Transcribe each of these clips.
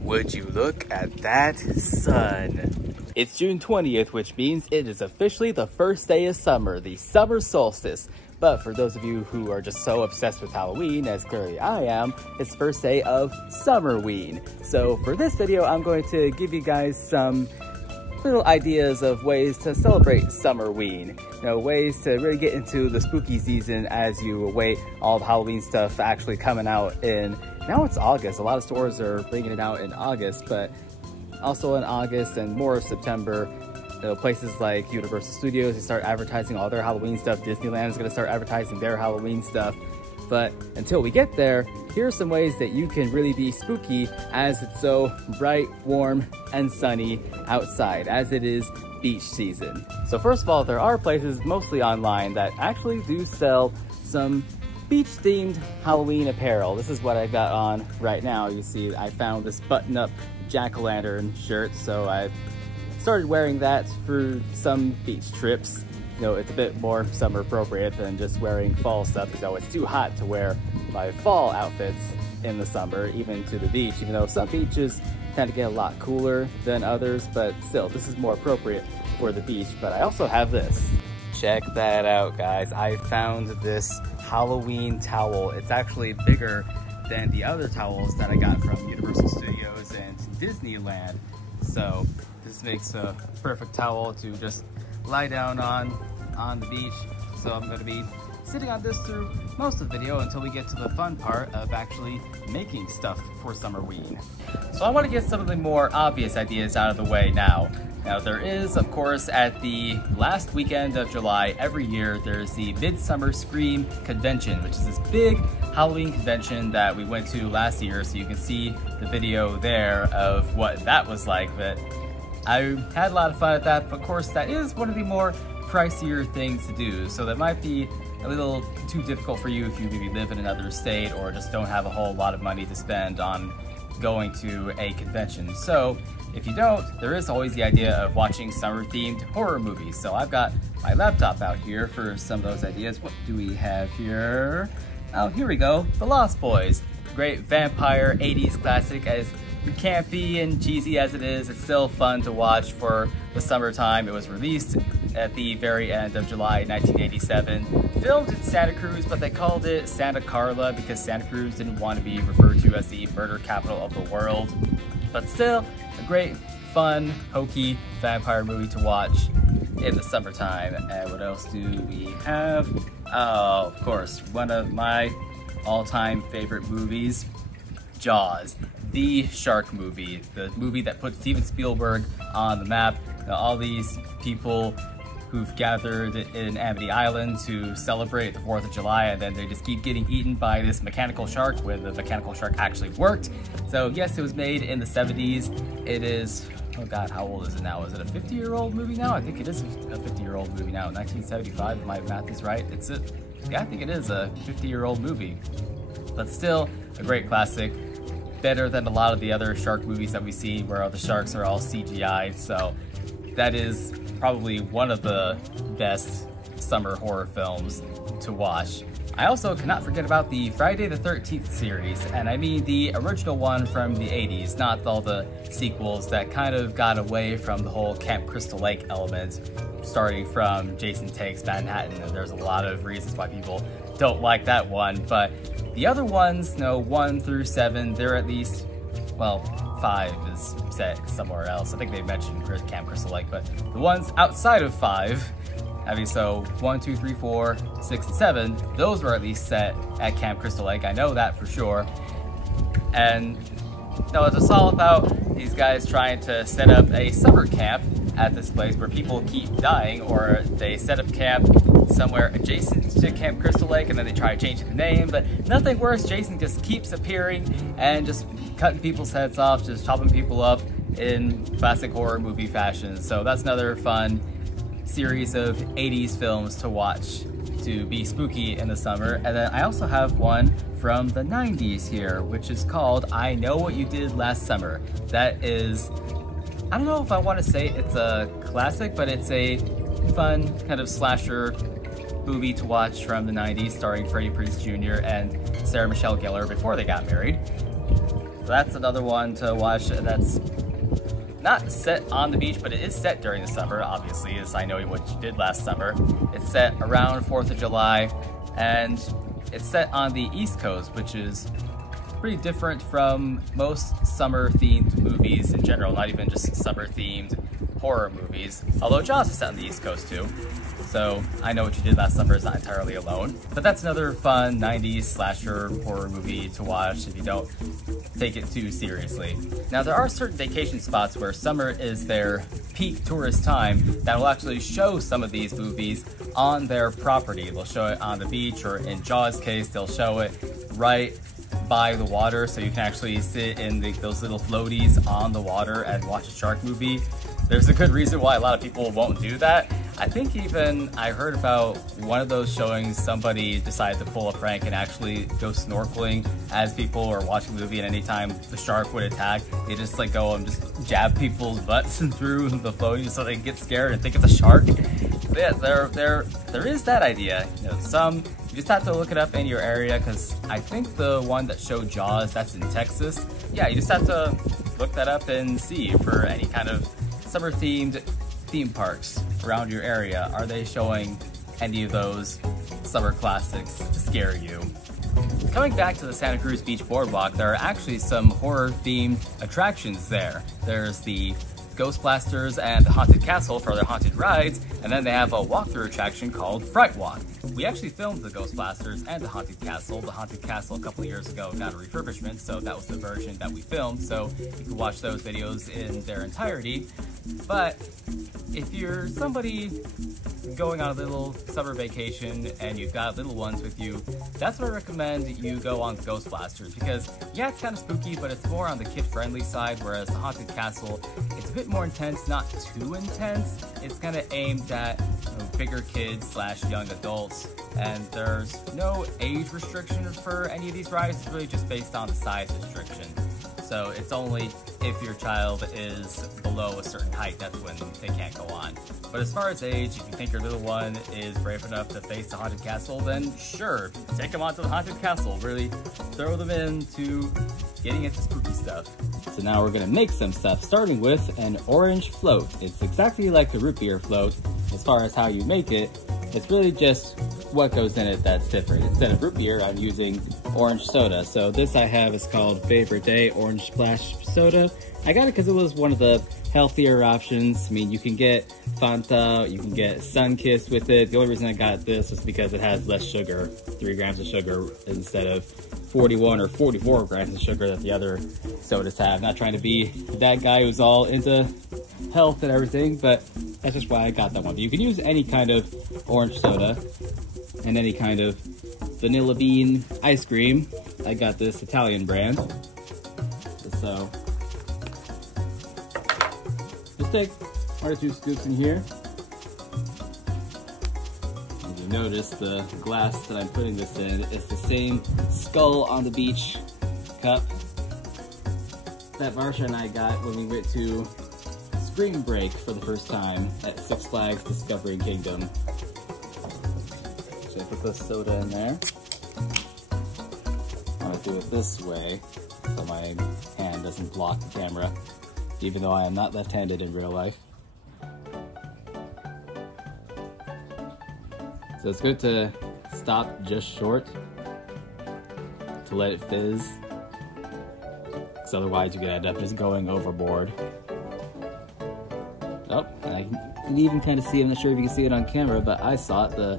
Would you look at that sun? It's June 20th, which means it is officially the first day of summer, the Summer Solstice. But for those of you who are just so obsessed with Halloween, as clearly I am, it's the first day of Summerween. So for this video, I'm going to give you guys some little ideas of ways to celebrate Summerween. You know, ways to really get into the spooky season as you await all the Halloween stuff actually coming out in, now it's August. A lot of stores are bringing it out in August, but also in August and more of September. You know, places like Universal Studios, they start advertising all their Halloween stuff. Disneyland is going to start advertising their Halloween stuff. But until we get there, here are some ways that you can really be spooky as it's so bright, warm, and sunny outside, as it is beach season. So first of all, there are places, mostly online, that actually do sell some beach-themed Halloween apparel. This is what I got on right now. You see, I found this button-up jack-o'-lantern shirt, so I've started wearing that for some beach trips. You know, it's a bit more summer appropriate than just wearing fall stuff, so it's too hot to wear my fall outfits in the summer, even to the beach, even though some beaches tend to get a lot cooler than others, but still, this is more appropriate for the beach. But I also have this. Check that out, guys. I found this Halloween towel. It's actually bigger than the other towels that I got from Universal Studios and Disneyland. So this makes a perfect towel to just lie down on the beach. So I'm going to be sitting on this through most of the video until we get to the fun part of actually making stuff for Summerween. So I want to get some of the more obvious ideas out of the way now. Now there is, of course, at the last weekend of July every year, there's the Midsummer Scream Convention, which is this big Halloween convention that we went to last year, so you can see the video there of what that was like. But I had a lot of fun at that, but of course that is one of the more pricier things to do, so that might be a little too difficult for you if you maybe live in another state or just don't have a whole lot of money to spend on going to a convention. So if you don't, there is always the idea of watching summer-themed horror movies. So I've got my laptop out here for some of those ideas. What do we have here? Oh, here we go, The Lost Boys. Great vampire 80s classic. As campy and cheesy as it is, it's still fun to watch for the summertime. It was released at the very end of July 1987. Filmed in Santa Cruz, but they called it Santa Carla because Santa Cruz didn't want to be referred to as the murder capital of the world. But still, a great, fun, hokey vampire movie to watch in the summertime. And what else do we have? Oh, of course, one of my all-time favorite movies, Jaws. The shark movie, the movie that put Steven Spielberg on the map. Now, all these people who've gathered in Amity Island to celebrate the 4th of July, and then they just keep getting eaten by this mechanical shark when the mechanical shark actually worked. So yes, it was made in the 70s. It is, oh God, how old is it now? Is it a 50-year-old movie now? I think it is a 50-year-old movie now. 1975, if my math is right. Yeah, I think it is a 50-year-old movie. But still, a great classic. Better than a lot of the other shark movies that we see where the sharks are all CGI. So that is probably one of the best summer horror films to watch. I also cannot forget about the Friday the 13th series, and I mean the original one from the 80s, not all the sequels that kind of got away from the whole Camp Crystal Lake element, starting from Jason Takes Manhattan, and there's a lot of reasons why people don't like that one. But the other ones, 1 through 7, they're at least, well, 5 is set somewhere else. I think they mentioned Camp Crystal Lake, but the ones outside of 5, I mean, so 1, 2, 3, 4, 6, and 7, those were at least set at Camp Crystal Lake. I know that for sure. And it's all about these guys trying to set up a summer camp at this place where people keep dying, or they set up camp somewhere adjacent to Camp Crystal Lake and then they try to change the name, but nothing worse. Jason just keeps appearing and just cutting people's heads off, just chopping people up in classic horror movie fashion. So that's another fun series of 80s films to watch to be spooky in the summer. And then I also have one from the 90s here, which is called I Know What You Did Last Summer. That is, I don't know if I want to say it's a classic, but it's a fun kind of slasher movie to watch from the 90s, starring Freddie Prinze Jr. and Sarah Michelle Gellar before they got married. that's another one to watch that's not set on the beach, but it is set during the summer, obviously, as I know what you did last summer. It's set around 4th of July, and it's set on the East Coast, which is pretty different from most summer-themed movies in general, not even just summer-themed horror movies. Although Jaws is set on the East Coast too, so I Know What You Did Last Summer is not entirely alone. But that's another fun 90s slasher horror movie to watch if you don't take it too seriously. Now, there are certain vacation spots where summer is their peak tourist time that will actually show some of these movies on their property. They'll show it on the beach, or in Jaws' case, they'll show it right by the water, so you can actually sit in those little floaties on the water and watch a shark movie. There's a good reason why a lot of people won't do that. I think even I heard about one of those showings, somebody decided to pull a prank and actually go snorkeling as people are watching the movie, and anytime the shark would attack, they just like go and just jab people's butts through the floaties so they get scared and think it's a shark. But yeah, there is that idea. You know, you just have to look it up in your area, because I think the one that showed Jaws, that's in Texas. Yeah, you just have to look that up and see for any kind of summer-themed theme parks around your area. Are they showing any of those summer classics to scare you? Coming back to the Santa Cruz Beach Boardwalk, there are actually some horror-themed attractions there. There's the Ghost Blasters and the Haunted Castle for their haunted rides, and then they have a walkthrough attraction called Fright Walk. We actually filmed the Ghost Blasters and the Haunted Castle. The Haunted Castle a couple of years ago got a refurbishment, so that was the version that we filmed, so you can watch those videos in their entirety. But if you're somebody going on a little summer vacation and you've got little ones with you, that's what I recommend you go on the Ghost Blasters, because yeah, it's kind of spooky, but it's more on the kid-friendly side, whereas the Haunted Castle, it's a bit more intense, not too intense. It's kind of aimed at bigger kids / young adults, and there's no age restriction for any of these rides. It's really just based on the size restriction. So it's only if your child is below a certain height, that's when they can't go on. But as far as age, if you think your little one is brave enough to face the Haunted Castle, then sure, take them onto the Haunted Castle. Really throw them into getting into spooky stuff. So now we're gonna make some stuff, starting with an orange float. It's exactly like a root beer float. As far as how you make it, it's really just what goes in it that's different. Instead of root beer, I'm using orange soda. So this I have is called Favorite Day Orange Splash Soda. I got it because it was one of the healthier options. I mean, you can get Fanta, you can get Sunkist with it. The only reason I got this is because it has less sugar, 3 grams of sugar instead of 41 or 44 grams of sugar that the other sodas have. Not trying to be that guy who's all into health and everything, but that's just why I got that one. But you can use any kind of orange soda and any kind of vanilla bean ice cream. I got this Italian brand. So just take 1 or 2 scoops in here. As you notice, the glass that I'm putting this in is the same Skull on the Beach cup that Varsha and I got when we went to Spring Break for the first time at Six Flags Discovery Kingdom. So I put the soda in there. I'm gonna do it this way so my hand doesn't block the camera, even though I am not left-handed in real life. So it's good to stop just short to let it fizz, because otherwise you could end up just going overboard. Oh, and I can even kind of see, I'm not sure if you can see it on camera, but I saw it, the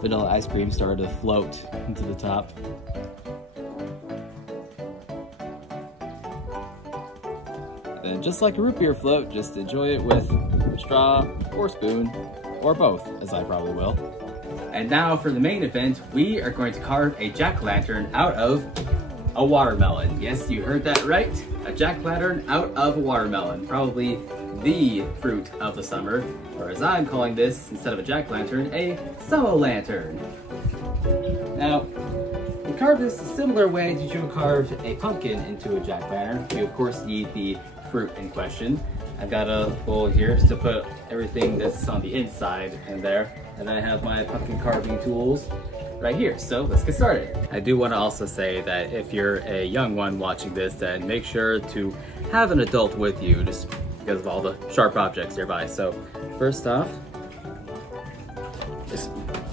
vanilla ice cream started to float into the top. And just like a root beer float, just enjoy it with a straw or spoon, or both, as I probably will. And now for the main event, we are going to carve a jack-o'-lantern out of a watermelon. Yes, you heard that right. A jack-o'-lantern out of a watermelon. Probably the fruit of the summer, or as I'm calling this, instead of a jack-o'-lantern, a summer lantern. Now, we carve this a similar way that you would carve a pumpkin into a jack-o'-lantern. You of course need the fruit in question. I've got a bowl here to put everything that's on the inside in there. And I have my pumpkin carving tools. right here. So let's get started. I do want to also say that if you're a young one watching this, then make sure to have an adult with you just because of all the sharp objects nearby. So first off, just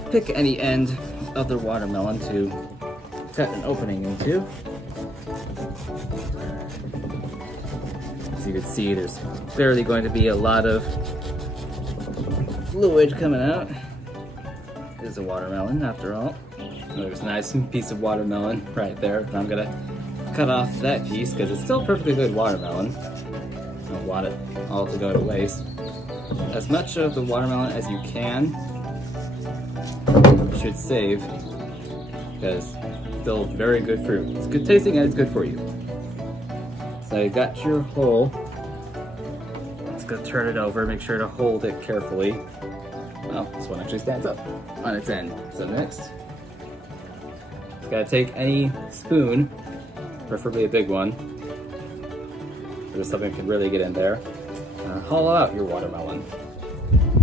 pick any end of the watermelon to cut an opening into. As you can see, there's clearly going to be a lot of fluid coming out. It is a watermelon after all. There's a nice piece of watermelon right there. And I'm gonna cut off that piece because it's still perfectly good watermelon. I don't want it all to go to waste. As much of the watermelon as you can, you should save because it's still very good fruit. It's good tasting and it's good for you. So you got your hole. Let's go turn it over. Make sure to hold it carefully. Well, this one actually stands up on its end. So next, you gotta take any spoon, preferably a big one, so something can really get in there, and hollow out your watermelon.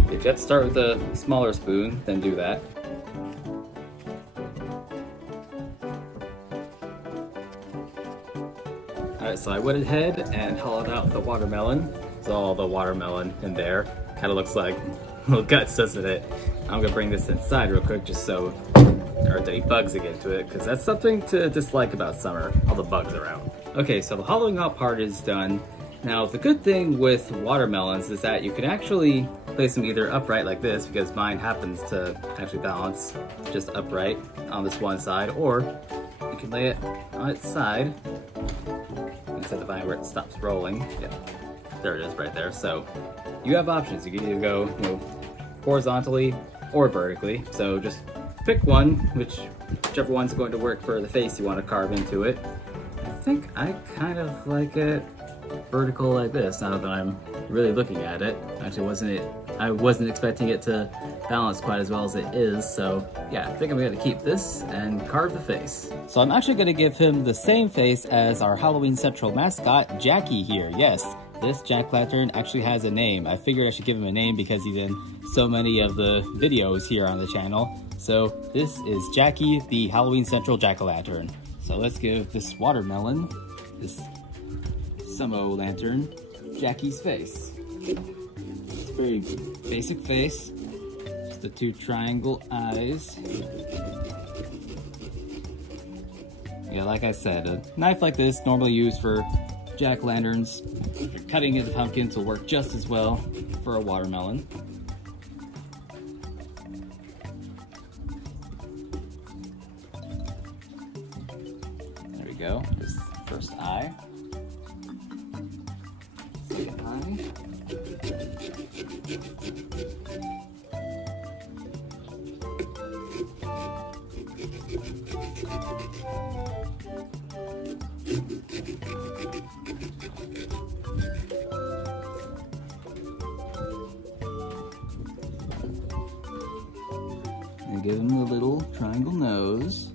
If you have to start with a smaller spoon, then do that. Alright, so I went ahead and hollowed out the watermelon. It's all the watermelon in there. Kind of looks like little guts, doesn't it? I'm gonna bring this inside real quick just so there aren't any bugs that get into it, because that's something to dislike about summer, all the bugs around. Okay, so the hollowing out part is done. Now, the good thing with watermelons is that you can actually place them either upright like this, because mine happens to actually balance just upright on this one side, or you can lay it on its side. Instead of finding where it stops rolling. Yeah, there it is right there. So you have options. You can either go, horizontally or vertically. So just pick one, whichever one's going to work for the face you want to carve into it. I think I kind of like it vertical like this now that I'm really looking at it. Actually, I wasn't expecting it to balance quite as well as it is, so yeah, I think I'm gonna keep this and carve the face. So I'm actually gonna give him the same face as our Halloween Central mascot, Jackie here. Yes, this jack-o'-lantern actually has a name. I figured I should give him a name because he's in so many of the videos here on the channel. So this is Jackie, the Halloween Central jack-o'-lantern. So let's give this watermelon, this Summer lantern, Jackie's face. It's a very basic face. Just the two triangle eyes. Yeah, like I said, a knife like this normally used for jack-o'-lanterns. If you're cutting into pumpkins, will work just as well for a watermelon. There we go. This first eye. And give him the little triangle nose.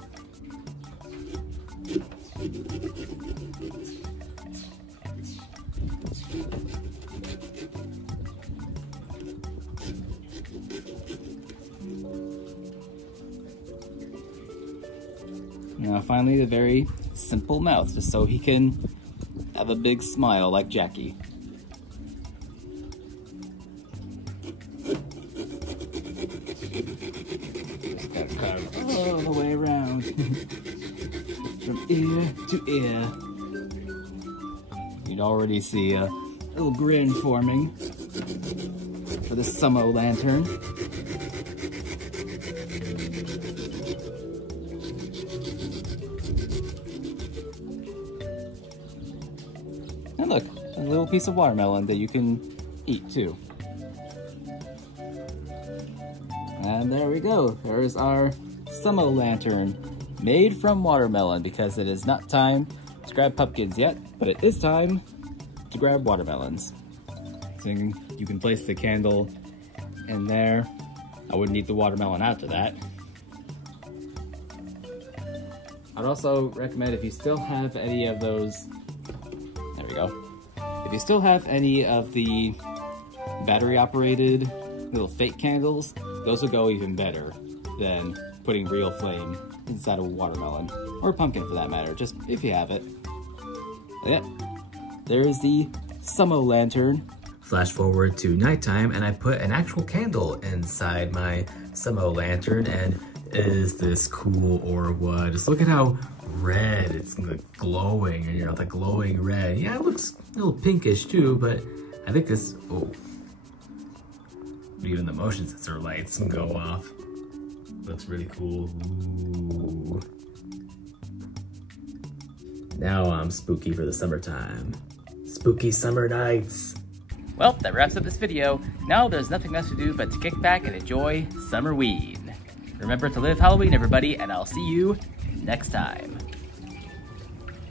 Now finally the very simple mouth, just so he can have a big smile like Jackie. Just gotta carve all the way around. From ear to ear. You'd already see a little grin forming for the Summer lantern. And look, a little piece of watermelon that you can eat too. And there we go. There's our Summer lantern made from watermelon, because it is not time to grab pumpkins yet, but it is time to grab watermelons. So you can place the candle in there. I wouldn't eat the watermelon after that. I'd also recommend, if you still have any of those, there we go. If you still have any of the battery operated little fake candles, those will go even better than putting real flame inside a watermelon, or pumpkin for that matter, just if you have it. Yeah, there is the summer lantern. Flash forward to nighttime, and I put an actual candle inside my summer lantern, and is this cool or what? Just look at how red it's glowing, and you know, the glowing red. Yeah, it looks a little pinkish too, but I think this, oh, even the motion sensor lights can go off. Looks really cool. Ooh. Now I'm spooky for the summertime. Spooky summer nights. Well, that wraps up this video. Now there's nothing else to do but to kick back and enjoy Summerween. Remember to live Halloween, everybody, and I'll see you next time.